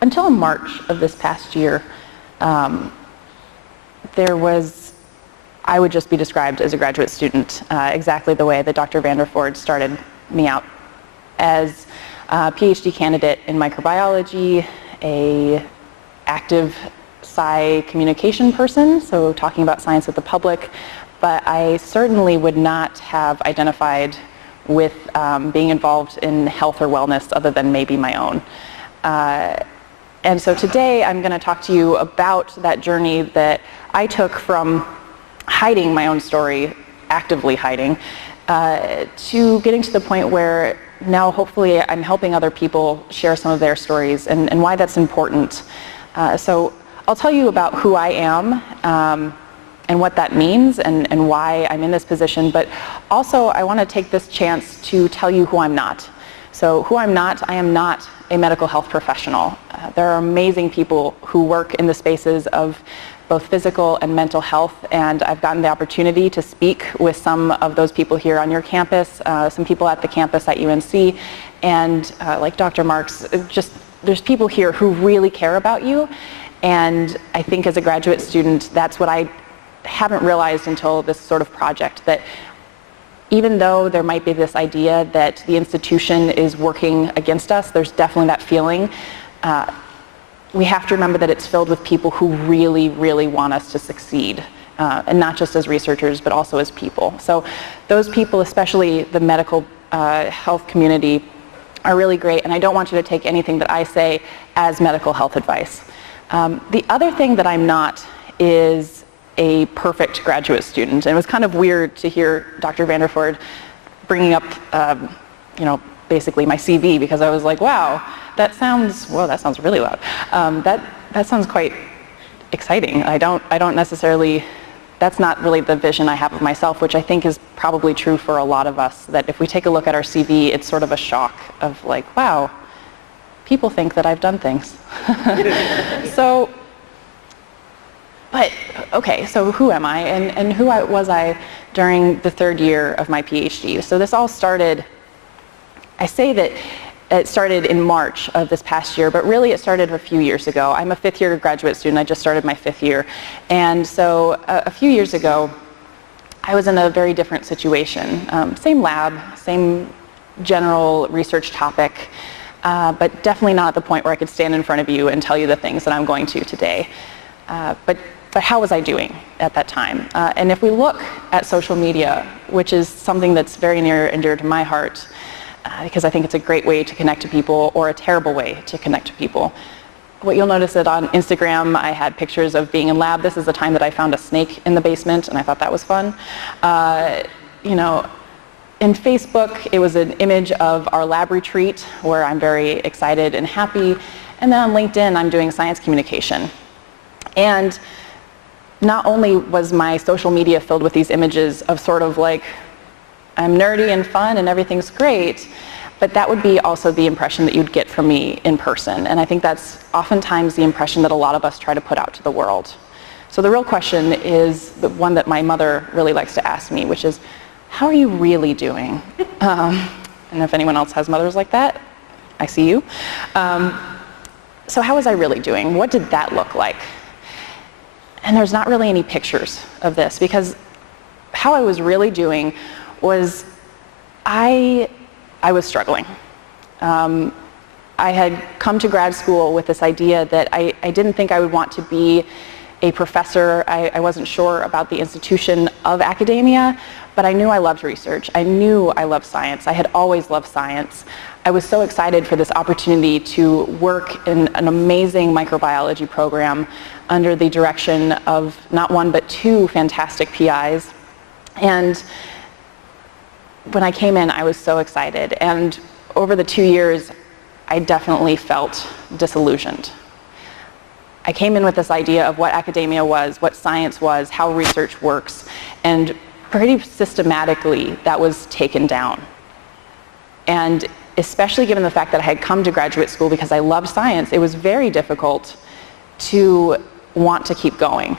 until March of this past year, I would just be described as a graduate student, exactly the way that Dr. Vanderford started me out, as a PhD candidate in microbiology, a active sci communication person, so talking about science with the public, but I certainly would not have identified with being involved in health or wellness other than maybe my own. And so today I'm going to talk to you about that journey that I took from hiding my own story, actively hiding, to getting to the point where now hopefully I'm helping other people share some of their stories and why that's important. So I'll tell you about who I am and what that means and why I'm in this position, but also I want to take this chance to tell you who I'm not. So who I'm not, I am not a medical health professional. There are amazing people who work in the spaces of both physical and mental health, and I've gotten the opportunity to speak with some of those people here on your campus, some people at the campus at UNC, and like Dr. Marks, there's people here who really care about you, and I think as a graduate student, that's what I haven't realized until this sort of project, that even though there might be this idea that the institution is working against us, there's definitely that feeling. We have to remember that it's filled with people who really, really want us to succeed, and not just as researchers, but also as people. So those people, especially the medical health community, are really great, and I don't want you to take anything that I say as medical health advice. The other thing that I'm not is a perfect graduate student, and it was kind of weird to hear Dr. Vanderford bringing up, basically my CV, because I was like, wow, that sounds really loud. That sounds quite exciting. I don't necessarily, that's not really the vision I have of myself, which I think is probably true for a lot of us, that if we take a look at our CV, it's sort of a shock of like, wow, people think that I've done things. So who am I, and who was I during the third year of my PhD? So this all started, I say that it started in March of this past year, but really it started a few years ago. I'm a fifth year graduate student. I just started my fifth year. And so a few years ago, I was in a very different situation. Same lab, same general research topic, but definitely not at the point where I could stand in front of you and tell you the things that I'm going to today. But how was I doing at that time? And if we look at social media, which is something that's very near and dear to my heart, because I think it's a great way to connect to people, or a terrible way to connect to people. What you'll notice that on Instagram, I had pictures of being in lab. This is the time that I found a snake in the basement, and I thought that was fun. In Facebook, it was an image of our lab retreat, where I'm very excited and happy. And then on LinkedIn, I'm doing science communication. And not only was my social media filled with these images of sort of like, I'm nerdy and fun and everything's great, but that would be also the impression that you'd get from me in person. And I think that's oftentimes the impression that a lot of us try to put out to the world. So the real question is the one that my mother really likes to ask me, which is, how are you really doing? And if anyone else has mothers like that, I see you. So how was I really doing? What did that look like? And there's not really any pictures of this, because how I was really doing was I was struggling. I had come to grad school with this idea that I didn't think I would want to be a professor. I wasn't sure about the institution of academia, but I knew I loved research. I knew I loved science. I had always loved science. I was so excited for this opportunity to work in an amazing microbiology program under the direction of not one but two fantastic PIs. And when I came in, I was so excited. And over the 2 years, I definitely felt disillusioned. I came in with this idea of what academia was, what science was, how research works, and pretty systematically that was taken down. And especially given the fact that I had come to graduate school because I loved science, it was very difficult to want to keep going.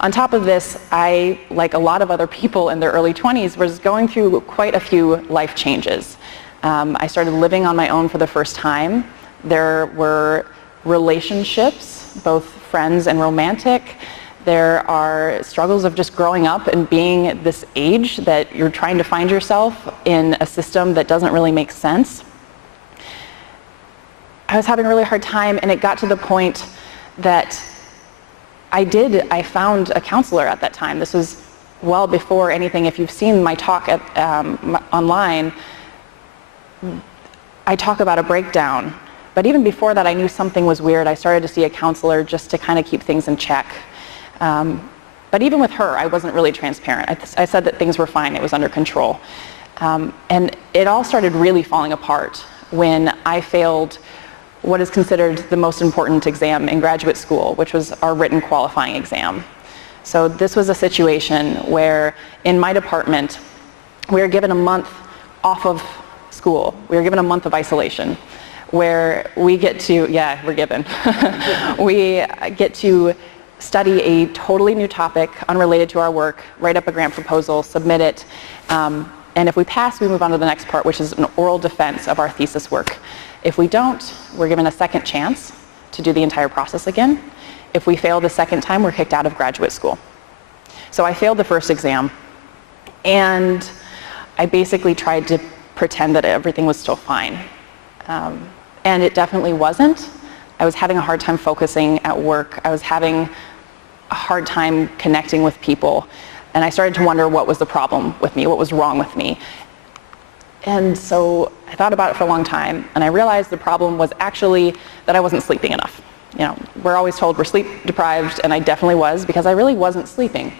On top of this, I, like a lot of other people in their early 20s, was going through quite a few life changes. I started living on my own for the first time. There were relationships, both friends and romantic. There are struggles of just growing up and being this age that you're trying to find yourself in a system that doesn't really make sense. I was having a really hard time, and it got to the point that I found a counselor at that time. This was well before anything. If you've seen my talk online, I talk about a breakdown. But even before that, I knew something was weird. I started to see a counselor just to kind of keep things in check. But even with her, I wasn't really transparent. I said that things were fine, it was under control. And it all started really falling apart when I failed what is considered the most important exam in graduate school, which was our written qualifying exam. So this was a situation where in my department, we were given a month off of school. We were given a month of isolation where we get to, yeah, we're given. We get to study a totally new topic unrelated to our work, write up a grant proposal, submit it, and if we pass, we move on to the next part, which is an oral defense of our thesis work. If we don't, we're given a second chance to do the entire process again. If we fail the second time, we're kicked out of graduate school. So I failed the first exam, and I basically tried to pretend that everything was still fine. And it definitely wasn't. I was having a hard time focusing at work. I was having a hard time connecting with people. And I started to wonder what was the problem with me, what was wrong with me. And so I thought about it for a long time, and I realized the problem was actually that I wasn't sleeping enough. You know, we're always told we're sleep deprived, and I definitely was, because I really wasn't sleeping.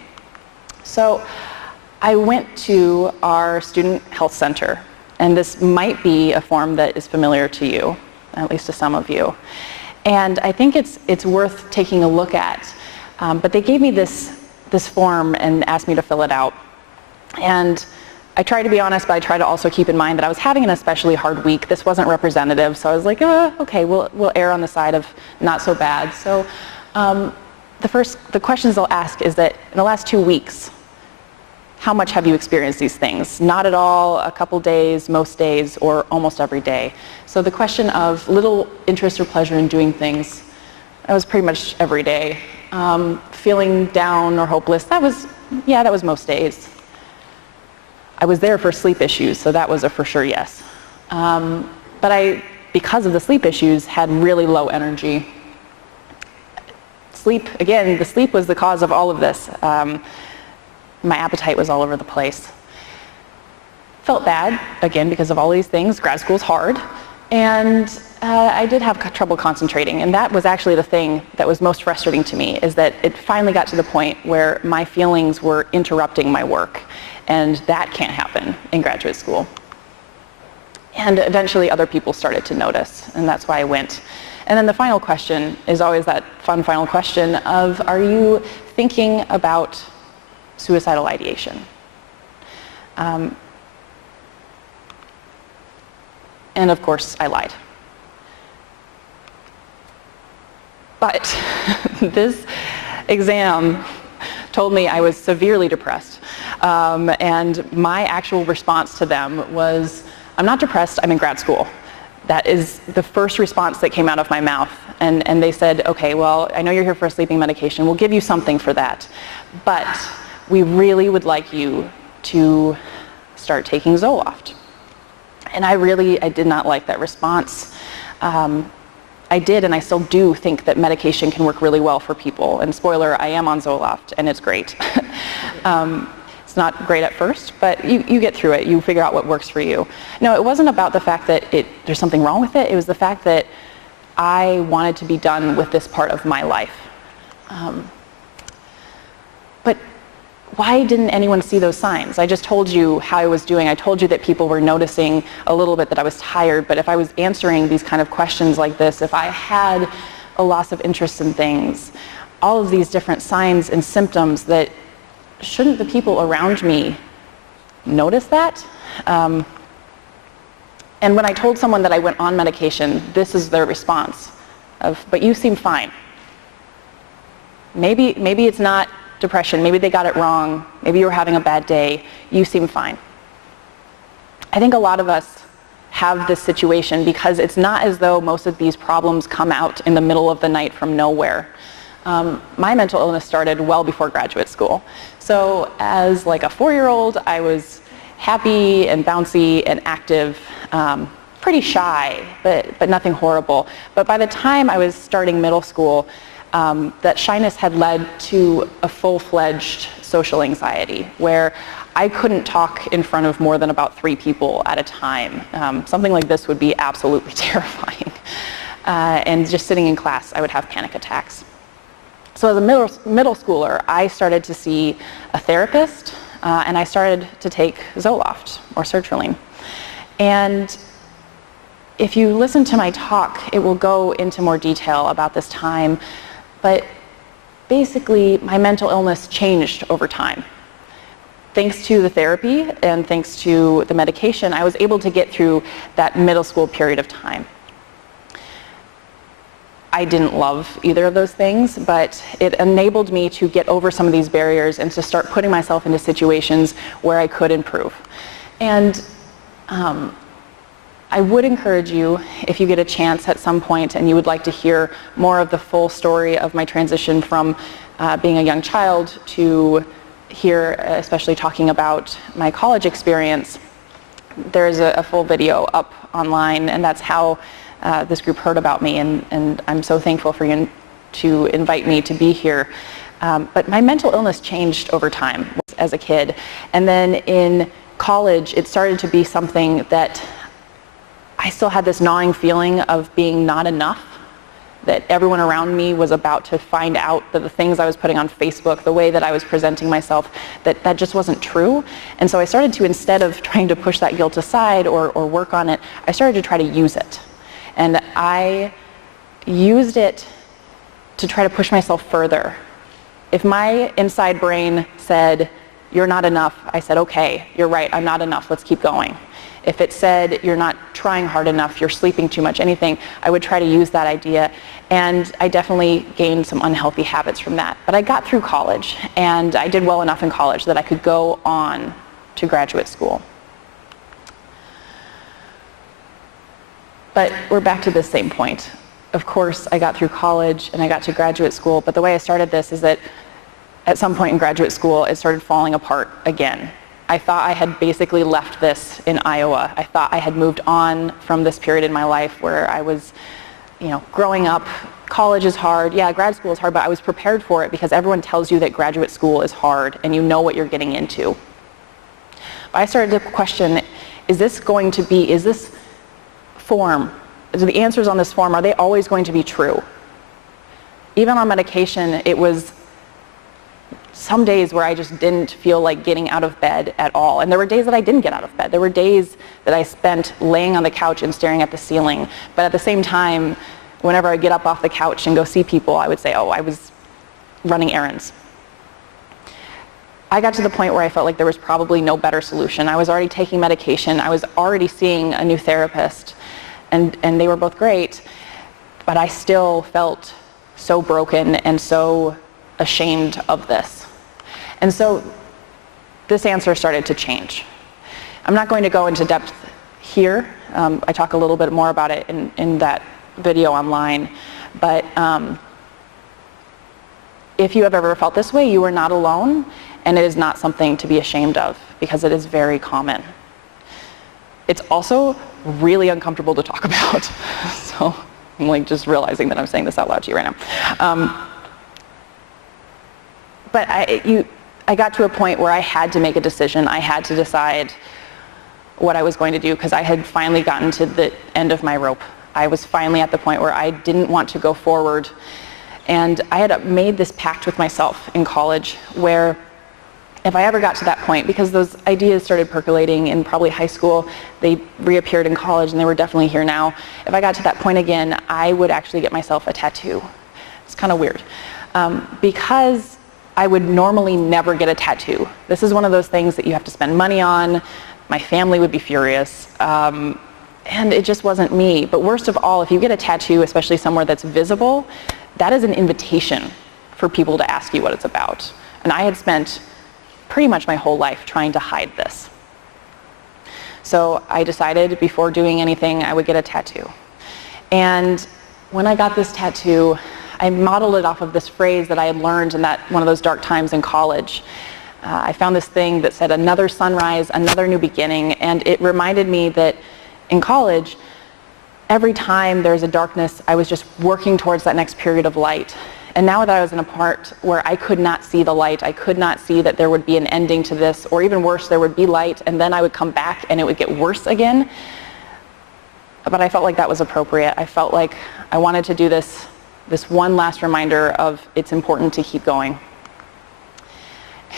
So I went to our student health center, and this might be a form that is familiar to you, at least to some of you. And I think it's worth taking a look at. But they gave me this form and asked me to fill it out. And I tried to be honest, but I tried to also keep in mind that I was having an especially hard week. This wasn't representative, so I was like, okay, we'll err on the side of not so bad. So the questions they'll ask is that in the last 2 weeks, how much have you experienced these things? Not at all, a couple days, most days, or almost every day. So the question of little interest or pleasure in doing things, that was pretty much every day. Feeling down or hopeless, that was most days. I was there for sleep issues, so that was a for sure yes. But I, because of the sleep issues, had really low energy. Sleep, again, the sleep was the cause of all of this. My appetite was all over the place. Felt bad, again, because of all these things. Grad school's hard. And I did have trouble concentrating. And that was actually the thing that was most frustrating to me, is that it finally got to the point where my feelings were interrupting my work. And that can't happen in graduate school. And eventually other people started to notice, and that's why I went. And then the final question is always that fun final question of, are you thinking about suicidal ideation? And of course, I lied. But this exam told me I was severely depressed. And my actual response to them was, I'm not depressed, I'm in grad school. That is the first response that came out of my mouth. And they said, okay, well, I know you're here for a sleeping medication. We'll give you something for that. But we really would like you to start taking Zoloft. And I did not like that response. I did, and I still do think that medication can work really well for people. And spoiler, I am on Zoloft, and it's great. It's not great at first, but you get through it. You figure out what works for you. No, it wasn't about the fact that there's something wrong with it. It was the fact that I wanted to be done with this part of my life. But why didn't anyone see those signs? I just told you how I was doing. I told you that people were noticing a little bit that I was tired. But if I was answering these kind of questions like this, if I had a loss of interest in things, all of these different signs and symptoms, that shouldn't the people around me notice that? And when I told someone that I went on medication, this is their response of, but you seem fine. Maybe it's not depression, maybe they got it wrong, maybe you were having a bad day, you seem fine. I think a lot of us have this situation, because it's not as though most of these problems come out in the middle of the night from nowhere. My mental illness started well before graduate school. So as like a 4-year-old, I was happy and bouncy and active, pretty shy, but nothing horrible. But by the time I was starting middle school, that shyness had led to a full-fledged social anxiety, where I couldn't talk in front of more than about 3 people at a time. Something like this would be absolutely terrifying. And just sitting in class, I would have panic attacks. So as a middle schooler, I started to see a therapist, and I started to take Zoloft or sertraline. And if you listen to my talk, it will go into more detail about this time, but basically my mental illness changed over time. Thanks to the therapy and thanks to the medication, I was able to get through that middle school period of time. I didn't love either of those things, but it enabled me to get over some of these barriers and to start putting myself into situations where I could improve. And I would encourage you, if you get a chance at some point and you would like to hear more of the full story of my transition from being a young child to here, especially talking about my college experience, there's a full video up online, and that's how this group heard about me, and I'm so thankful for you to invite me to be here. But my mental illness changed over time as a kid, and then in college it started to be something that I still had this gnawing feeling of being not enough, that everyone around me was about to find out that the things I was putting on Facebook, the way that I was presenting myself, that just wasn't true. And so I started to, instead of trying to push that guilt aside or work on it, I started to try to use it. And I used it to try to push myself further. If my inside brain said, "You're not enough," I said, "Okay, you're right, I'm not enough, let's keep going." If it said, "You're not trying hard enough, you're sleeping too much," anything, I would try to use that idea. And I definitely gained some unhealthy habits from that. But I got through college, and I did well enough in college that I could go on to graduate school. But we're back to the same point. Of course, I got through college and I got to graduate school, but the way I started this is that at some point in graduate school, it started falling apart again. I thought I had basically left this in Iowa. I thought I had moved on from this period in my life where I was, growing up. College is hard. Yeah, grad school is hard, but I was prepared for it because everyone tells you that graduate school is hard and you know what you're getting into. But I started to question, is this form, the answers on this form, are they always going to be true? Even on medication, it was some days where I just didn't feel like getting out of bed at all. And there were days that I didn't get out of bed. There were days that I spent laying on the couch and staring at the ceiling. But at the same time, whenever I get up off the couch and go see people, I would say, oh, I was running errands. I got to the point where I felt like there was probably no better solution. I was already taking medication. I was already seeing a new therapist. And they were both great. But I still felt so broken and so ashamed of this. And so this answer started to change. I'm not going to go into depth here. I talk a little bit more about it in that video online. But if you have ever felt this way, you are not alone, and it is not something to be ashamed of, because it is very common. It's also really uncomfortable to talk about. So I'm like just realizing that I'm saying this out loud to you right now. But I got to a point where I had to make a decision. I had to decide what I was going to do, because I had finally gotten to the end of my rope. I was finally at the point where I didn't want to go forward. And I had made this pact with myself in college where if I ever got to that point, because those ideas started percolating in probably high school, they reappeared in college, and they were definitely here now. If I got to that point again, I would actually get myself a tattoo. It's kind of weird. Because I would normally never get a tattoo. This is one of those things that you have to spend money on. My family would be furious. And it just wasn't me. But worst of all, if you get a tattoo, especially somewhere that's visible, that is an invitation for people to ask you what it's about. And I had spent pretty much my whole life trying to hide this. So I decided before doing anything, I would get a tattoo. And when I got this tattoo, I modeled it off of this phrase that I had learned in one of those dark times in college. I found this thing that said, another sunrise, another new beginning, and it reminded me that in college, every time there was a darkness, I was just working towards that next period of light. And now that I was in a part where I could not see the light, I could not see that there would be an ending to this, or even worse, there would be light, and then I would come back and it would get worse again. But I felt like that was appropriate. I felt like I wanted to do this one last reminder of it's important to keep going.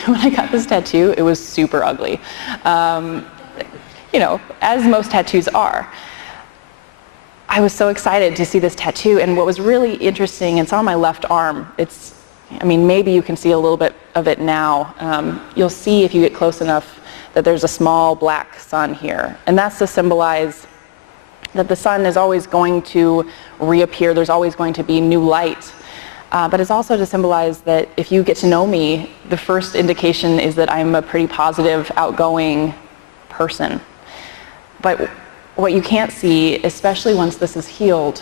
When I got this tattoo, it was super ugly. You know, as most tattoos are. I was so excited to see this tattoo, and what was really interesting, it's on my left arm. I mean, maybe you can see a little bit of it now. You'll see if you get close enough that there's a small black sun here, and that's to symbolize that the sun is always going to reappear, there's always going to be new light. But it's also to symbolize that if you get to know me, the first indication is that I'm a pretty positive, outgoing person. But what you can't see, especially once this is healed,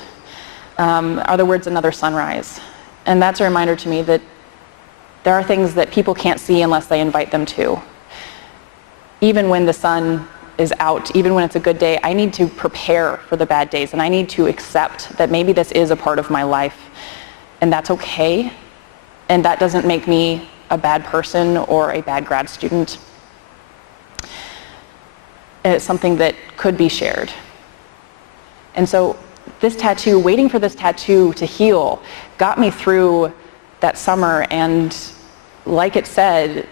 are the words "another sunrise." And that's a reminder to me that there are things that people can't see unless they invite them to. Even when the sun is out, even when it's a good day, I need to prepare for the bad days, and I need to accept that maybe this is a part of my life, and that's okay, and that doesn't make me a bad person or a bad grad student. And it's something that could be shared. And so this tattoo, waiting for this tattoo to heal, got me through that summer, and like it said,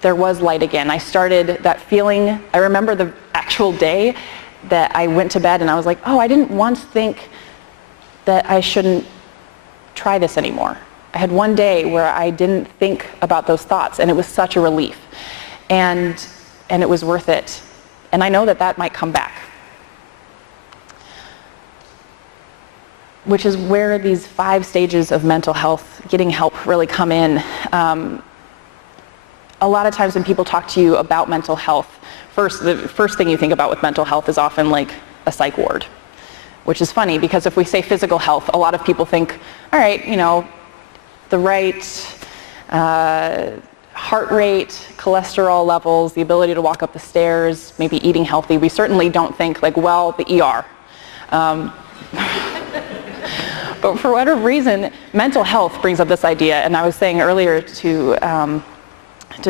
there was light again. I started that feeling, I remember the actual day that I went to bed and I was like, oh, I didn't once think that I shouldn't try this anymore. I had one day where I didn't think about those thoughts, and it was such a relief. And it was worth it. And I know that that might come back. Which is where these 5 stages of mental health, getting help, really come in. A lot of times when people talk to you about mental health, the first thing you think about with mental health is often like a psych ward, which is funny because if we say physical health, a lot of people think, all right, you know, the right heart rate, cholesterol levels, the ability to walk up the stairs, maybe eating healthy. We certainly don't think like, well, the ER. But for whatever reason, mental health brings up this idea, and I was saying earlier to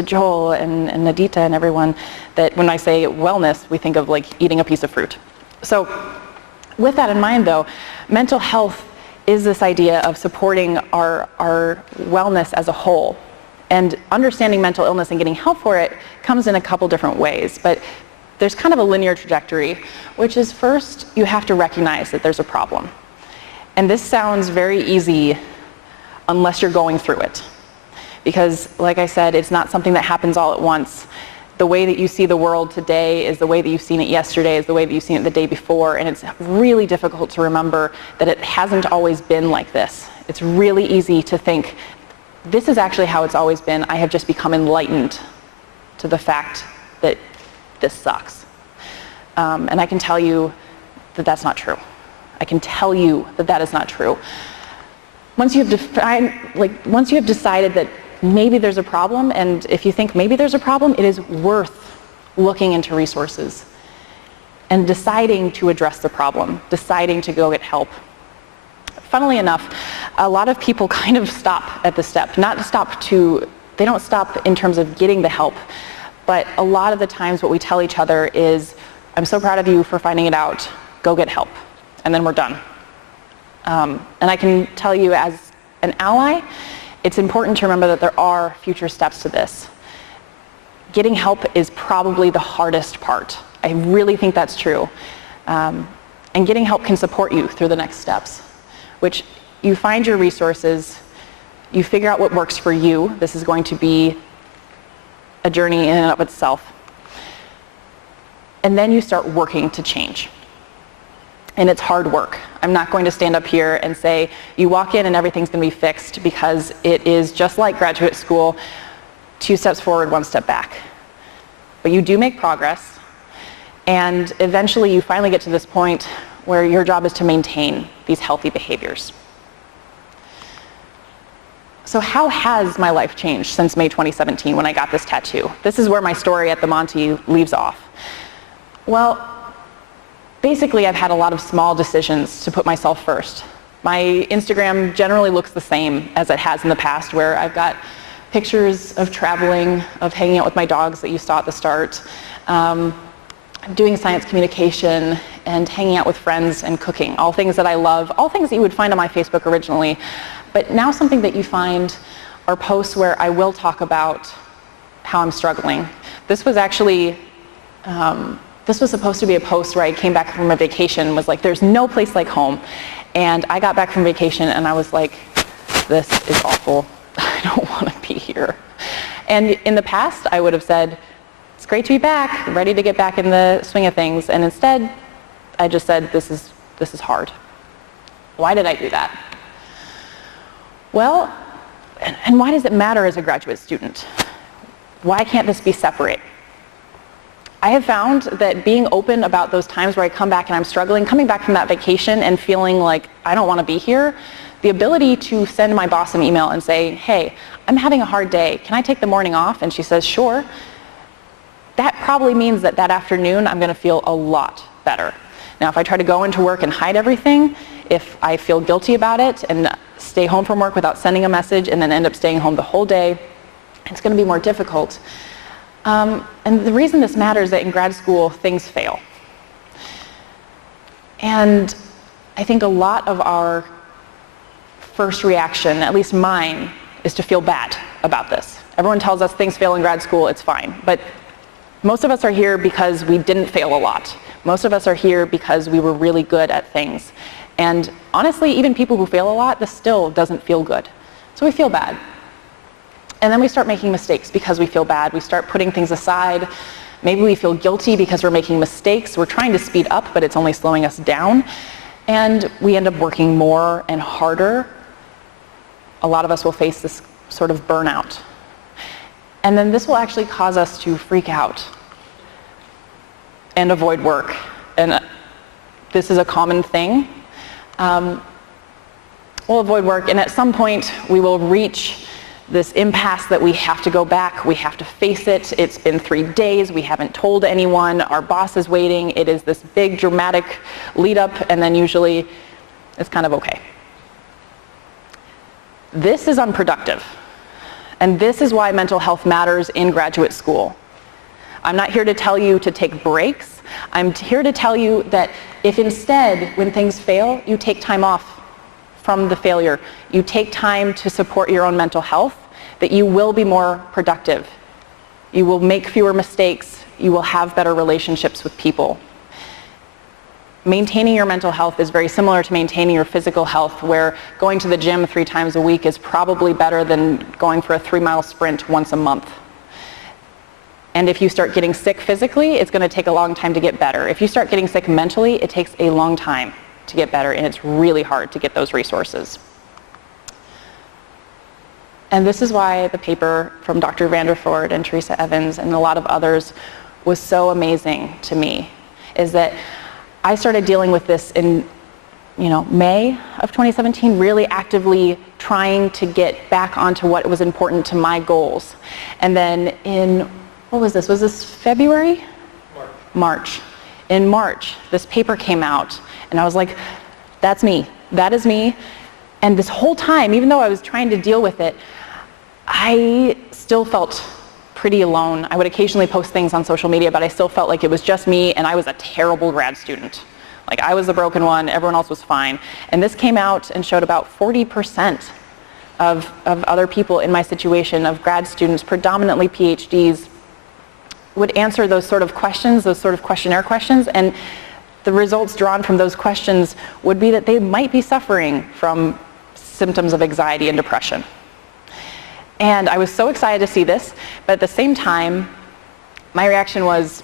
Joel and Nadita and everyone that when I say wellness, we think of like eating a piece of fruit. So with that in mind though, mental health is this idea of supporting our wellness as a whole. And understanding mental illness and getting help for it comes in a couple different ways, but there's kind of a linear trajectory, which is first you have to recognize that there's a problem. And this sounds very easy unless you're going through it. Because, like I said, it's not something that happens all at once. The way that you see the world today is the way that you've seen it yesterday, is the way that you've seen it the day before, and it's really difficult to remember that it hasn't always been like this. It's really easy to think, this is actually how it's always been. I have just become enlightened to the fact that this sucks. And I can tell you that that's not true. I can tell you that that is not true. Once you have decided that maybe there's a problem, and if you think maybe there's a problem, it is worth looking into resources and deciding to address the problem, deciding to go get help. Funnily enough, a lot of people kind of stop at the step. They don't stop in terms of getting the help, but a lot of the times what we tell each other is, I'm so proud of you for finding it out, go get help, and then we're done. And I can tell you as an ally, it's important to remember that there are future steps to this. Getting help is probably the hardest part. I really think that's true. And getting help can support you through the next steps, which you find your resources, you figure out what works for you. This is going to be a journey in and of itself. And then you start working to change. And it's hard work. I'm not going to stand up here and say, you walk in and everything's going to be fixed, because it is just like graduate school, 2 steps forward, 1 step back. But you do make progress, And eventually you finally get to this point where your job is to maintain these healthy behaviors. So how has my life changed since May 2017 when I got this tattoo? This is where my story at the Monty leaves off. Well, basically I've had a lot of small decisions to put myself first. My Instagram generally looks the same as it has in the past, where I've got pictures of traveling, of hanging out with my dogs that you saw at the start, doing science communication, and hanging out with friends and cooking, all things that I love, all things that you would find on my Facebook originally. But now something that you find are posts where I will talk about how I'm struggling. This was actually, this was supposed to be a post where I came back from a vacation, was like, there's no place like home. And I got back from vacation and I was like, this is awful. I don't want to be here. And in the past, I would have said, it's great to be back, ready to get back in the swing of things. And instead, I just said, this is hard. Why did I do that? Well, and why does it matter as a graduate student? Why can't this be separate? I have found that being open about those times where I come back and I'm struggling, coming back from that vacation and feeling like I don't want to be here, the ability to send my boss an email and say, hey, I'm having a hard day. Can I take the morning off? And she says, sure. That probably means that that afternoon I'm going to feel a lot better. Now, if I try to go into work and hide everything, if I feel guilty about it and stay home from work without sending a message and then end up staying home the whole day, it's going to be more difficult. And the reason this matters is that in grad school, things fail. And I think a lot of our first reaction, at least mine, is to feel bad about this. Everyone tells us things fail in grad school, it's fine. But most of us are here because we didn't fail a lot. Most of us are here because we were really good at things. And honestly, even people who fail a lot, this still doesn't feel good. So we feel bad. And then we start making mistakes because we feel bad. We start putting things aside. Maybe we feel guilty because we're making mistakes. We're trying to speed up, but it's only slowing us down. And we end up working more and harder. A lot of us will face this sort of burnout. And then this will actually cause us to freak out and avoid work. And this is a common thing. We'll avoid work, and at some point we will reach this impasse that we have to go back, we have to face it. It's been 3 days, we haven't told anyone, our boss is waiting. It is this big dramatic lead up, and then usually it's kind of okay. This is unproductive, and this is why mental health matters in graduate school. I'm not here to tell you to take breaks. I'm here to tell you that if instead, when things fail, you take time off from the failure, you take time to support your own mental health, that you will be more productive. You will make fewer mistakes. You will have better relationships with people. Maintaining your mental health is very similar to maintaining your physical health, where going to the gym 3 times a week is probably better than going for a 3-mile sprint once a month. And if you start getting sick physically, it's going to take a long time to get better. If you start getting sick mentally, it takes a long time to get better, and it's really hard to get those resources. And this is why the paper from Dr. Vanderford and Teresa Evans and a lot of others was so amazing to me, is that I started dealing with this in May of 2017, really actively trying to get back onto what was important to my goals. And then in, what was this? Was this February? March. In March, this paper came out, and I was like, that's me. That is me. And this whole time, even though I was trying to deal with it, I still felt pretty alone. I would occasionally post things on social media, but I still felt like it was just me, and I was a terrible grad student. Like, I was the broken one, everyone else was fine. And this came out and showed about 40% of other people in my situation, of grad students, predominantly PhDs, would answer those sort of questions, those sort of questionnaire questions, and the results drawn from those questions would be that they might be suffering from symptoms of anxiety and depression. And I was so excited to see this, but at the same time, my reaction was,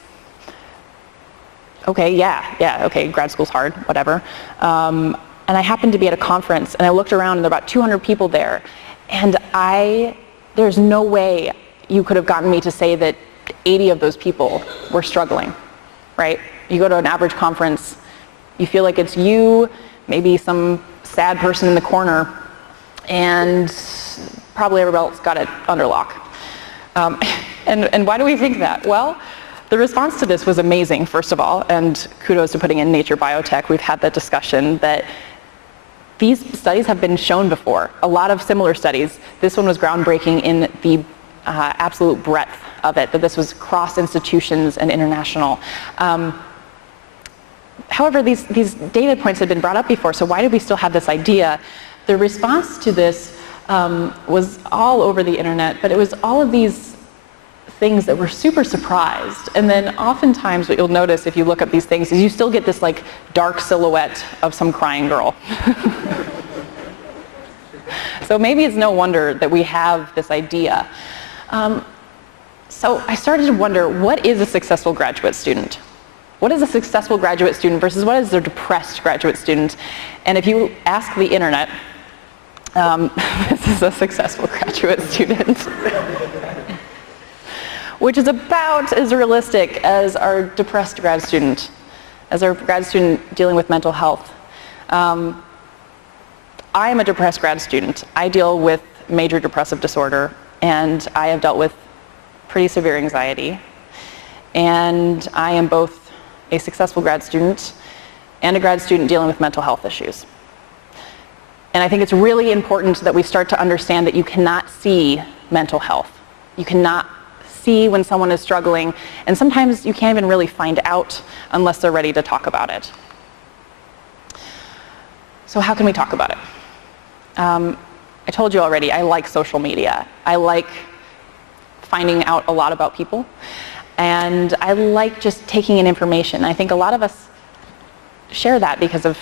okay, okay, grad school's hard, whatever. And I happened to be at a conference, and I looked around, and there were about 200 people there, and there's no way you could have gotten me to say that 80 of those people were struggling, right? You go to an average conference, you feel like it's you, maybe some sad person in the corner, and probably everybody else got it under lock. And why do we think that? Well, the response to this was amazing, first of all, and kudos to putting in Nature Biotech. We've had that discussion that these studies have been shown before, a lot of similar studies. This one was groundbreaking in the absolute breadth of it, that this was cross institutions and international. However, these data points had been brought up before, so why did we still have this idea? The response to this was all over the internet, but it was all of these things that were super surprised. And then oftentimes what you'll notice if you look up these things is you still get this like dark silhouette of some crying girl. So maybe it's no wonder that we have this idea. So I started to wonder, what is a successful graduate student? What is a successful graduate student versus what is a depressed graduate student? And if you ask the internet, this is a successful graduate student. Which is about as realistic as our depressed grad student, as our grad student dealing with mental health. I am a depressed grad student. I deal with major depressive disorder, and I have dealt with pretty severe anxiety. And I am both a successful grad student and a grad student dealing with mental health issues. And I think it's really important that we start to understand that you cannot see mental health. You cannot see when someone is struggling, and sometimes you can't even really find out unless they're ready to talk about it. So how can we talk about it? I told you already, I like social media. I like finding out a lot about people, and I like just taking in information. I think a lot of us share that because of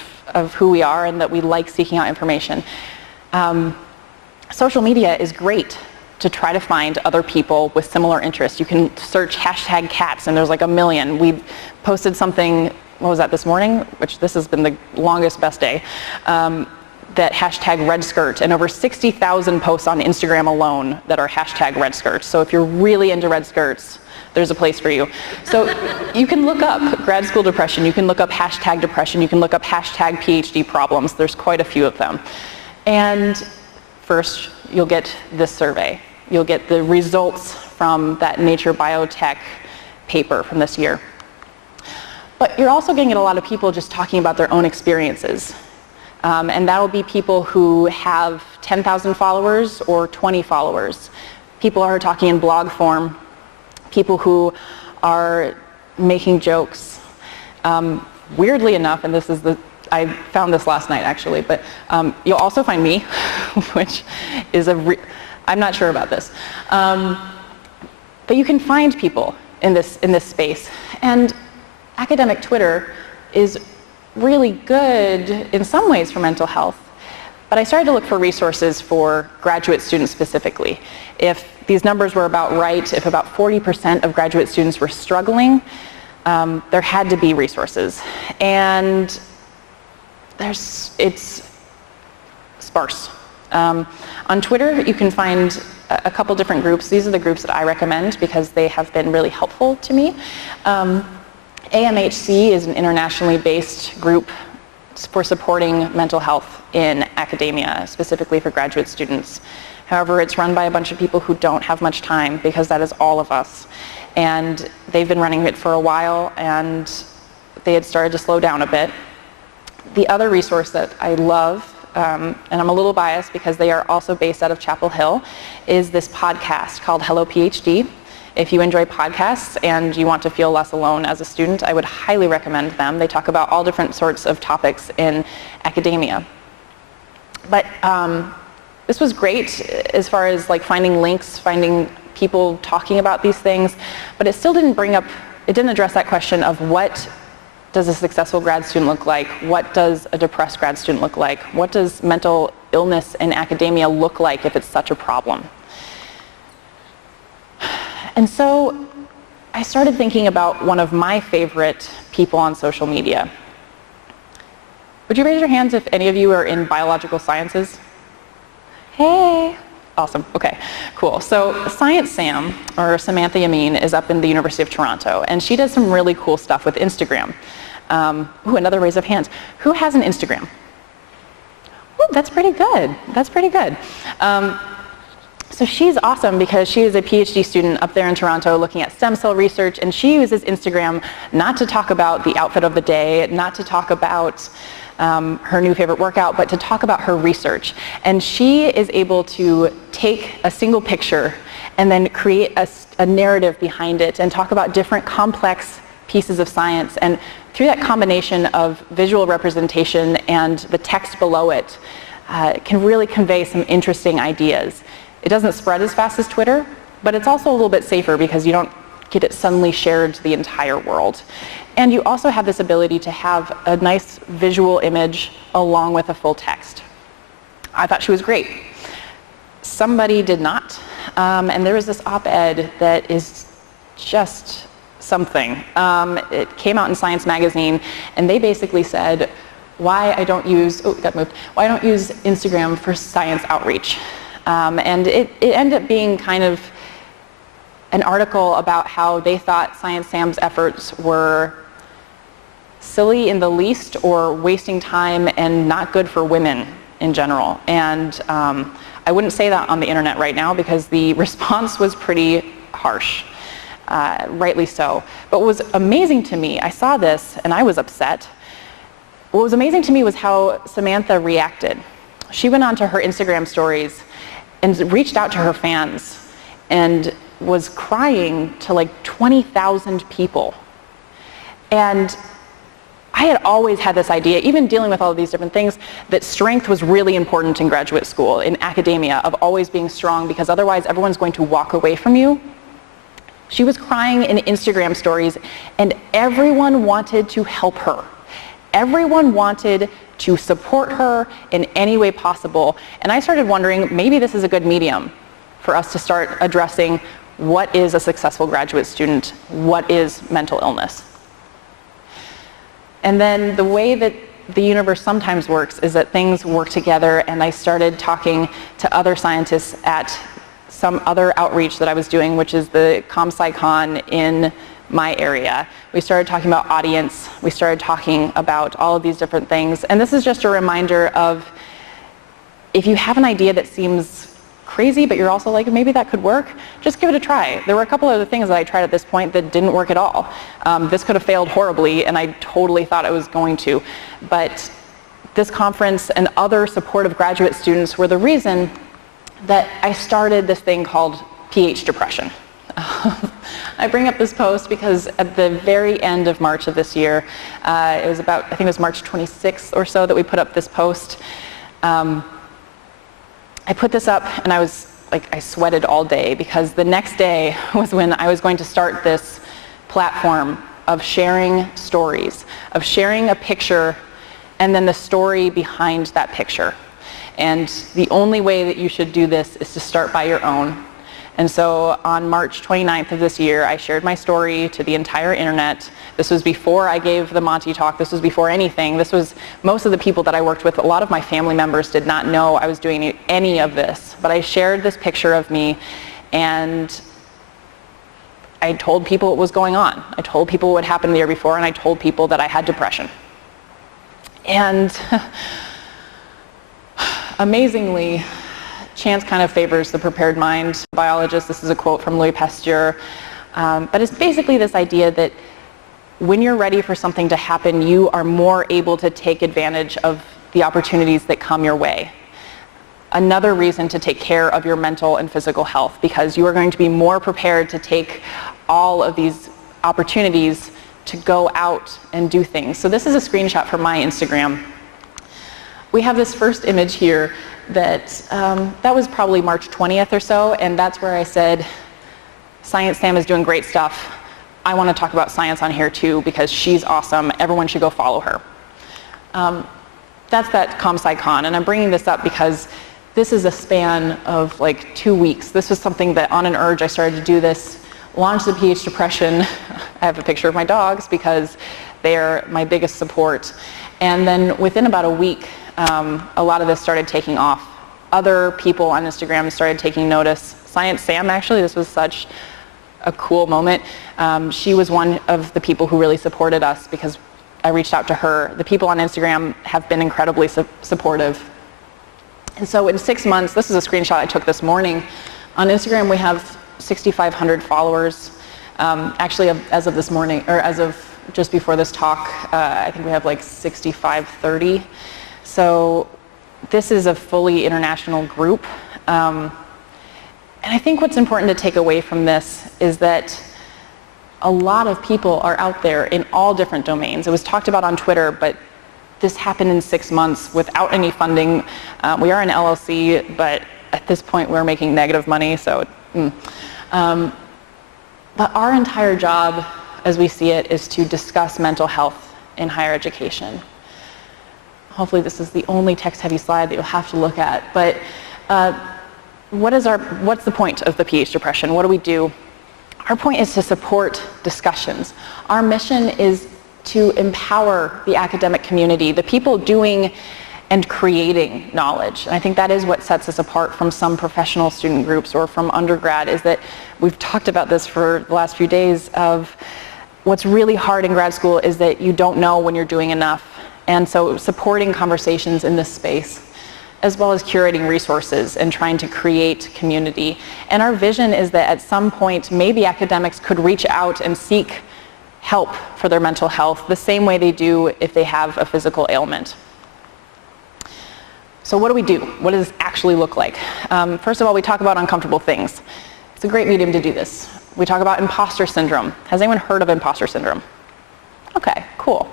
who we are and that we like seeking out information. Social media is great to try to find other people with similar interests. You can search hashtag cats and there's like 1 million. We posted something, what was that, this morning? Which this has been the longest, best day. That hashtag red skirt, and over 60,000 posts on Instagram alone that are hashtag red skirts. So if you're really into red skirts, there's a place for you. So you can look up grad school depression, you can look up hashtag depression, you can look up hashtag PhD problems. There's quite a few of them. And first, you'll get this survey. You'll get the results from that Nature Biotech paper from this year. But you're also going to get a lot of people just talking about their own experiences. And that'll be people who have 10,000 followers or 20 followers. People who are talking in blog form. People who are making jokes. Weirdly enough, and I found this last night actually, but you'll also find me, which is I'm not sure about this. But you can find people in this space. And academic Twitter is really good in some ways for mental health. But I started to look for resources for graduate students specifically. If these numbers were about right, if about 40% of graduate students were struggling, there had to be resources. And it's sparse. On Twitter, you can find a couple different groups. These are the groups that I recommend because they have been really helpful to me. AMHC is an internationally based group for supporting mental health in academia, specifically for graduate students. However, it's run by a bunch of people who don't have much time, because that is all of us. And they've been running it for a while, and they had started to slow down a bit. The other resource that I love, and I'm a little biased because they are also based out of Chapel Hill, is this podcast called Hello PhD. If you enjoy podcasts and you want to feel less alone as a student, I would highly recommend them. They talk about all different sorts of topics in academia. But this was great as far as like finding links, finding people talking about these things, but it still didn't address that question of what does a successful grad student look like? What does a depressed grad student look like? What does mental illness in academia look like if it's such a problem? And so I started thinking about one of my favorite people on social media. Would you raise your hands if any of you are in biological sciences? Hey, Awesome. Okay, cool. So Science Sam, or Samantha Yamin, is up in the University of Toronto, and she does some really cool stuff with Instagram. Ooh, another raise of hands. Who has an Instagram? Ooh, that's pretty good. That's pretty good. So she's awesome because she is a PhD student up there in Toronto looking at stem cell research, and she uses Instagram not to talk about the outfit of the day, not to talk about her new favorite workout, but to talk about her research. And she is able to take a single picture and then create a narrative behind it and talk about different complex pieces of science. And through that combination of visual representation and the text below it, can really convey some interesting ideas. It doesn't spread as fast as Twitter, but it's also a little bit safer because you don't get it suddenly shared to the entire world. And you also have this ability to have a nice visual image along with a full text. I thought she was great. Somebody did not, and there was this op-ed that is just something. It came out in Science magazine, and they basically said, why I don't use Instagram for science outreach. And it ended up being kind of an article about how they thought Science Sam's efforts were silly in the least, or wasting time and not good for women in general. And I wouldn't say that on the internet right now because the response was pretty harsh, rightly so. But what was amazing to me, I saw this and I was upset. What was amazing to me was how Samantha reacted. She went onto her Instagram stories and reached out to her fans and was crying to like 20,000 people. And I had always had this idea, even dealing with all of these different things, that strength was really important in graduate school, in academia, of always being strong, because otherwise everyone's going to walk away from you. She was crying in Instagram stories, and everyone wanted to help her. Everyone wanted to support her in any way possible. And I started wondering, maybe this is a good medium for us to start addressing what is a successful graduate student, what is mental illness. And then the way that the universe sometimes works is that things work together, and I started talking to other scientists at some other outreach that I was doing, which is the ComSciCon in my area. We started talking about audience, we started talking about all of these different things, and this is just a reminder of, if you have an idea that seems crazy, but you're also like, maybe that could work, just give it a try. There were a couple other things that I tried at this point that didn't work at all. This could have failed horribly, and I totally thought it was going to. But this conference and other supportive graduate students were the reason that I started this thing called PhDepression. I bring up this post because at the very end of March of this year, it was about, I think it was March 26th or so that we put up this post. I put this up and I was like, I sweated all day, because the next day was when I was going to start this platform of sharing stories, of sharing a picture and then the story behind that picture. And the only way that you should do this is to start by your own. And so on March 29th of this year, I shared my story to the entire internet. This was before I gave the Monty talk. This was before anything. This was most of the people that I worked with. A lot of my family members did not know I was doing any of this. But I shared this picture of me, and I told people what was going on. I told people what happened the year before, and I told people that I had depression. And amazingly, chance kind of favors the prepared mind. Biologist, this is a quote from Louis Pasteur, but it's basically this idea that when you're ready for something to happen, you are more able to take advantage of the opportunities that come your way. Another reason to take care of your mental and physical health, because you are going to be more prepared to take all of these opportunities to go out and do things. So this is a screenshot from my Instagram. We have this first image here that was probably March 20th or so, and that's where I said, Science Sam is doing great stuff. I want to talk about science on here too, because she's awesome. Everyone should go follow her. That's that ComSciCon, and I'm bringing this up because this is a span of like 2 weeks. This was something that on an urge I started to do this, launched the PhDepression. I have a picture of my dogs because they are my biggest support. And then within about a week, a lot of this started taking off. other people on Instagram started taking notice. Science Sam, actually, this was such a cool moment. She was one of the people who really supported us because I reached out to her. The people on Instagram have been incredibly supportive. And so in 6 months, this is a screenshot I took this morning. On Instagram, we have 6,500 followers. Actually, as of this morning, or as of just before this talk, I think we have like 6,530. So this is a fully international group. And I think what's important to take away from this is that a lot of people are out there in all different domains. It was talked about on Twitter, but this happened in 6 months without any funding. We are an LLC, but at this point we're making negative money, so. But our entire job, as we see it, is to discuss mental health in higher education. Hopefully this is the only text-heavy slide that you'll have to look at. But what's the point of the PhDepression? What do we do? Our point is to support discussions. Our mission is to empower the academic community, the people doing and creating knowledge. And I think that is what sets us apart from some professional student groups or from undergrad, is that we've talked about this for the last few days of what's really hard in grad school is that you don't know when you're doing enough. And so supporting conversations in this space, as well as curating resources and trying to create community. And our vision is that at some point, maybe academics could reach out and seek help for their mental health the same way they do if they have a physical ailment. So what do we do? What does this actually look like? First of all, we talk about uncomfortable things. It's a great medium to do this. We talk about imposter syndrome. Has anyone heard of imposter syndrome? Okay, cool.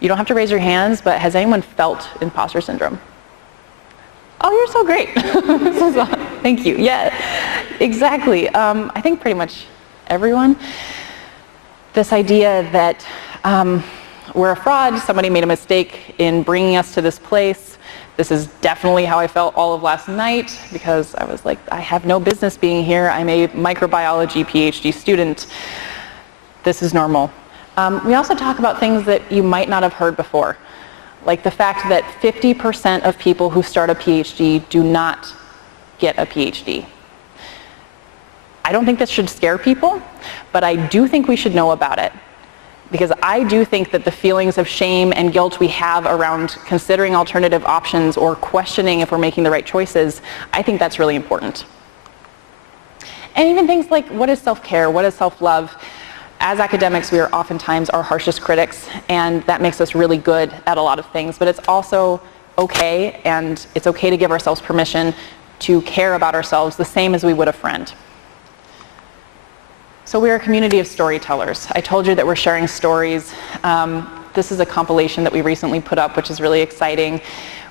You don't have to raise your hands, but has anyone felt imposter syndrome? Oh, you're so great. Thank you. Yeah, exactly. I think pretty much everyone. This idea that we're a fraud, somebody made a mistake in bringing us to this place. This is definitely how I felt all of last night because I was like, I have no business being here. I'm a microbiology PhD student. This is normal. We also talk about things that you might not have heard before, like the fact that 50% of people who start a PhD do not get a PhD. I don't think this should scare people, but I do think we should know about it. Because I do think that the feelings of shame and guilt we have around considering alternative options or questioning if we're making the right choices, I think that's really important. And even things like, what is self-care? What is self-love? As academics, we are oftentimes our harshest critics, and that makes us really good at a lot of things. But it's also okay, and it's okay to give ourselves permission to care about ourselves the same as we would a friend. So we're a community of storytellers. I told you that we're sharing stories. This is a compilation that we recently put up, which is really exciting.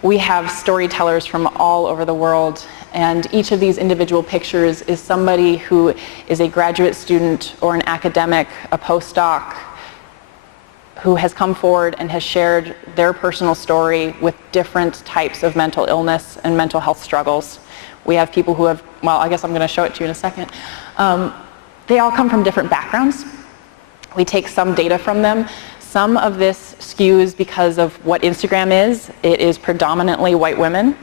We have storytellers from all over the world, and each of these individual pictures is somebody who is a graduate student or an academic, a postdoc, who has come forward and has shared their personal story with different types of mental illness and mental health struggles. We have people who have, well, I guess I'm going to show it to you in a second. They all come from different backgrounds. We take some data from them. Some of this skews because of what Instagram is. It is predominantly white women.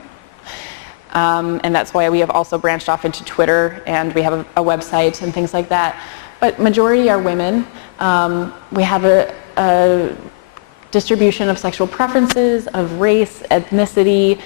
And that's why we have also branched off into Twitter, and we have a website and things like that. But majority are women. We have a distribution of sexual preferences, of race, ethnicity,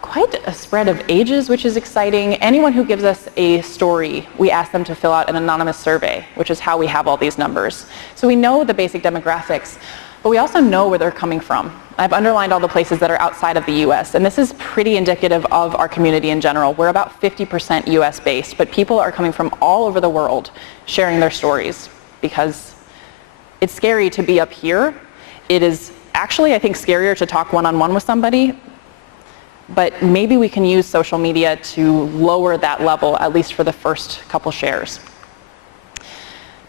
quite a spread of ages, which is exciting. Anyone who gives us a story, we ask them to fill out an anonymous survey, which is how we have all these numbers. So we know the basic demographics, but we also know where they're coming from. I've underlined all the places that are outside of the US, and this is pretty indicative of our community in general. We're about 50% US based, but people are coming from all over the world sharing their stories, because it's scary to be up here. It is actually, I think, scarier to talk one-on-one with somebody. But maybe we can use social media to lower that level, at least for the first couple shares.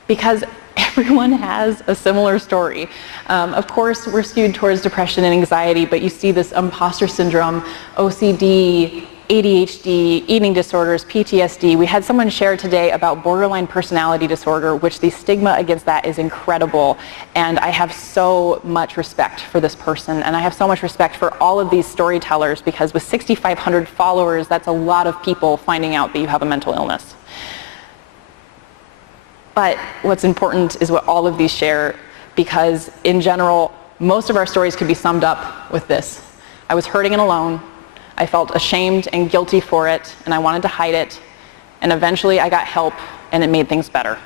Because everyone has a similar story. Of course, we're skewed towards depression and anxiety, but you see this imposter syndrome, OCD, ADHD, eating disorders, PTSD. We had someone share today about borderline personality disorder, which the stigma against that is incredible. And I have so much respect for this person, and I have so much respect for all of these storytellers, because with 6,500 followers, that's a lot of people finding out that you have a mental illness. But what's important is what all of these share, because in general, most of our stories could be summed up with this. I was hurting and alone. I felt ashamed and guilty for it, and I wanted to hide it, and eventually I got help, and it made things better.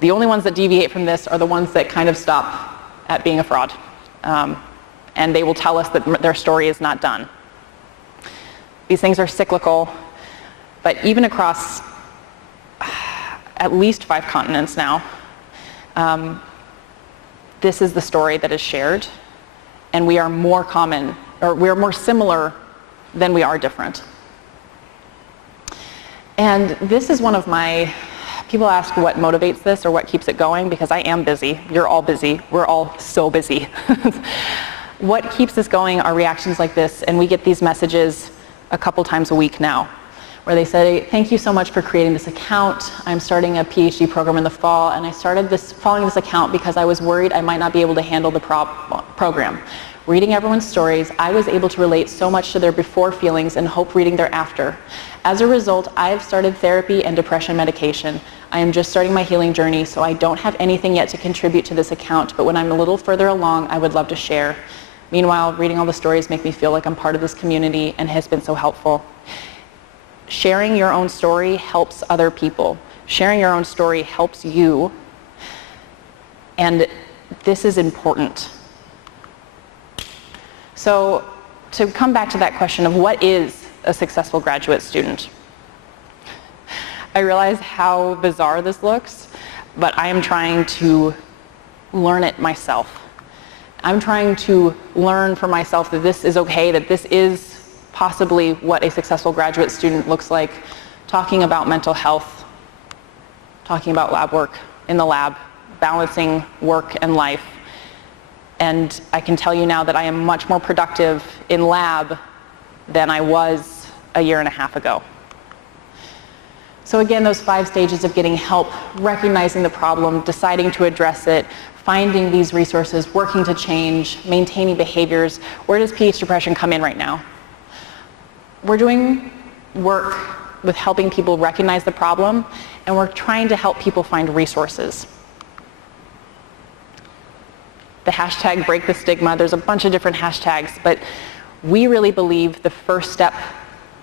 The only ones that deviate from this are the ones that kind of stop at being a fraud, and they will tell us that their story is not done. These things are cyclical, but even across at least 5 continents now, this is the story that is shared, and we are more common, or we are more similar than we are different. And this is one of my, people ask what motivates this or what keeps it going, because I am busy. You're all busy. We're all so busy. What keeps us going are reactions like this, and we get these messages a couple times a week now, where they say, thank you so much for creating this account. I'm starting a PhD program in the fall, and I started following this account because I was worried I might not be able to handle the program. Reading everyone's stories, I was able to relate so much to their before feelings and hope reading their after. As a result, I have started therapy and depression medication. I am just starting my healing journey, so I don't have anything yet to contribute to this account, but when I'm a little further along, I would love to share. Meanwhile, reading all the stories make me feel like I'm part of this community and has been so helpful. Sharing your own story helps other people. Sharing your own story helps you, and this is important. So to come back to that question of what is a successful graduate student, I realize how bizarre this looks, but I am trying to learn it myself. I'm trying to learn for myself that this is okay, that this is possibly what a successful graduate student looks like, talking about mental health, talking about lab work in the lab, balancing work and life. And I can tell you now that I am much more productive in lab than I was a year and a half ago. So again, those 5 stages of getting help, recognizing the problem, deciding to address it, finding these resources, working to change, maintaining behaviors. Where does PhDepression come in right now? We're doing work with helping people recognize the problem, and we're trying to help people find resources. The hashtag Break the Stigma, there's a bunch of different hashtags, but we really believe the first step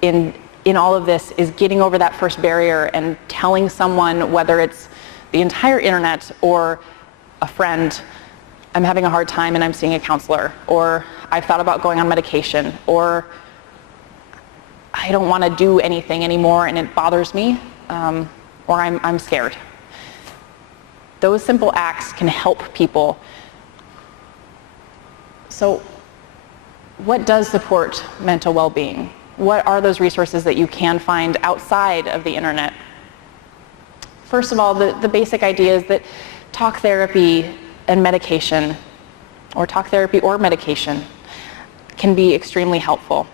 in all of this is getting over that first barrier and telling someone, whether it's the entire internet or a friend, I'm having a hard time and I'm seeing a counselor, or I've thought about going on medication, or I don't want to do anything anymore and it bothers me, or I'm scared. Those simple acts can help people. So what does support mental well-being? What are those resources that you can find outside of the internet? First of all, the basic idea is that talk therapy and medication, or talk therapy or medication, can be extremely helpful.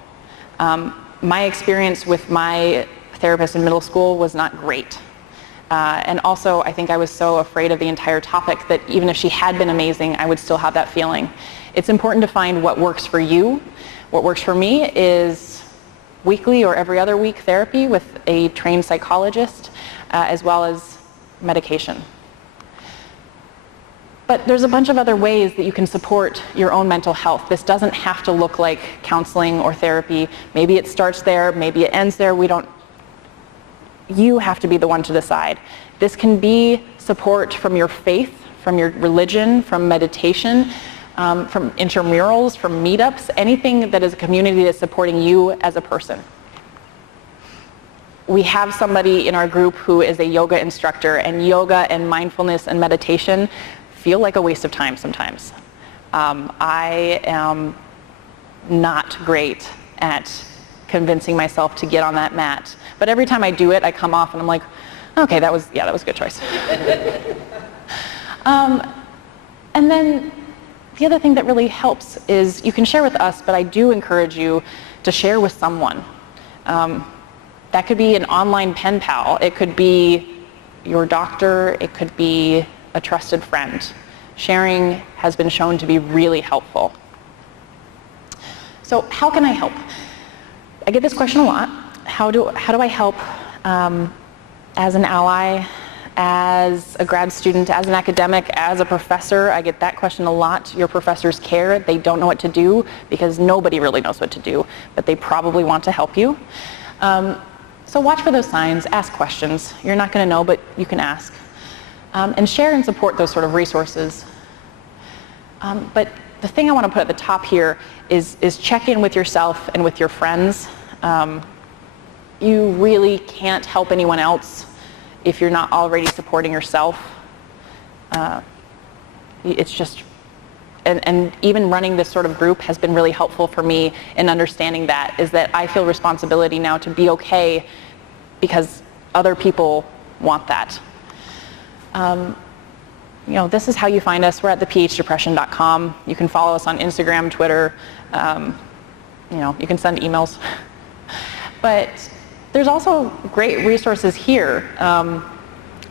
My experience with my therapist in middle school was not great. And also, I think I was so afraid of the entire topic that even if she had been amazing, I would still have that feeling. It's important to find what works for you. What works for me is weekly or every other week therapy with a trained psychologist, as well as medication. But there's a bunch of other ways that you can support your own mental health. This doesn't have to look like counseling or therapy. Maybe it starts there, maybe it ends there. You have to be the one to decide. This can be support from your faith, from your religion, from meditation, from intramurals, from meetups, anything that is a community that's supporting you as a person. We have somebody in our group who is a yoga instructor, and yoga and mindfulness and meditation feel like a waste of time sometimes. I am not great at convincing myself to get on that mat. But every time I do it, I come off and I'm like, okay, that was a good choice. And then the other thing that really helps is you can share with us, but I do encourage you to share with someone. That could be an online pen pal. It could be your doctor. It could be a trusted friend. Sharing has been shown to be really helpful. So how can I help? I get this question a lot. How do I help as an ally, as a grad student, as an academic, as a professor? I get that question a lot. Your professors care. They don't know what to do because nobody really knows what to do, but they probably want to help you. So watch for those signs, ask questions. You're not going to know, but you can ask. And share and support those sort of resources. But the thing I want to put at the top here is check in with yourself and with your friends. You really can't help anyone else if you're not already supporting yourself. It's just, and even running this sort of group has been really helpful for me in understanding that, is that I feel responsibility now to be okay because other people want that. This is how you find us. We're at PhDepression.com. You can follow us on Instagram, Twitter. You can send emails. But there's also great resources here.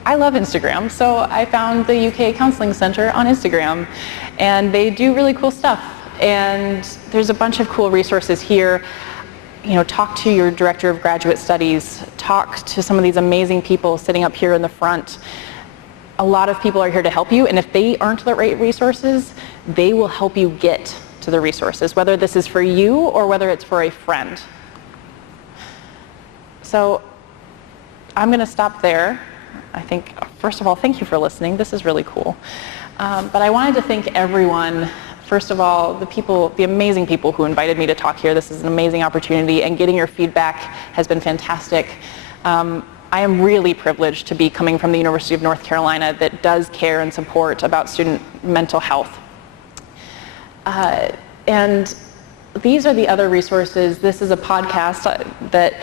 I love Instagram, so I found the UK Counseling Centre on Instagram, and they do really cool stuff. And there's a bunch of cool resources here. Talk to your director of graduate studies. Talk to some of these amazing people sitting up here in the front. A lot of people are here to help you, and if they aren't the right resources, they will help you get to the resources, whether this is for you or whether it's for a friend. So I'm going to stop there. I think, first of all, thank you for listening. This is really cool. But I wanted to thank everyone. First of all, the amazing people who invited me to talk here. This is an amazing opportunity, and getting your feedback has been fantastic. I am really privileged to be coming from the University of North Carolina that does care and support about student mental health. And these are the other resources. This is a podcast that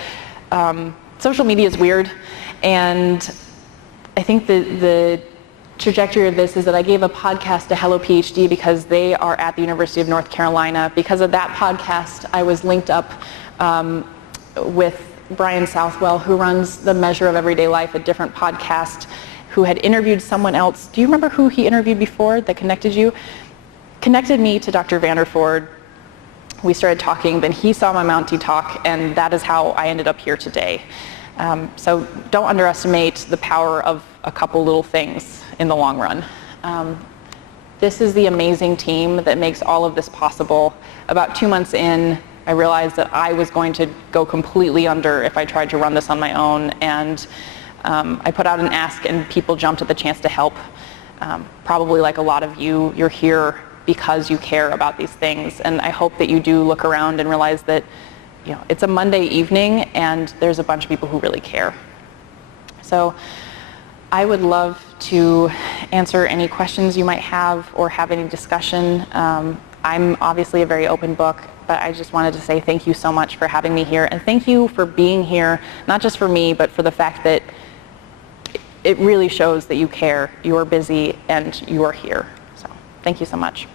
social media is weird, and I think the trajectory of this is that I gave a podcast to Hello PhD because they are at the University of North Carolina. Because of that podcast, I was linked up with Brian Southwell, who runs The Measure of Everyday Life, a different podcast, who had interviewed someone else. Do you remember who he interviewed before that connected you? Connected me to Dr. Vanderford. We started talking, then he saw my Mountie talk, and that is how I ended up here today. So don't underestimate the power of a couple little things in the long run. This is the amazing team that makes all of this possible. About 2 months in, I realized that I was going to go completely under if I tried to run this on my own, and I put out an ask and people jumped at the chance to help. Probably like a lot of you, you're here because you care about these things, and I hope that you do look around and realize that it's a Monday evening and there's a bunch of people who really care. So I would love to answer any questions you might have or have any discussion. I'm obviously a very open book, but I just wanted to say thank you so much for having me here, and thank you for being here, not just for me, but for the fact that it really shows that you care, you are busy, and you are here. So thank you so much.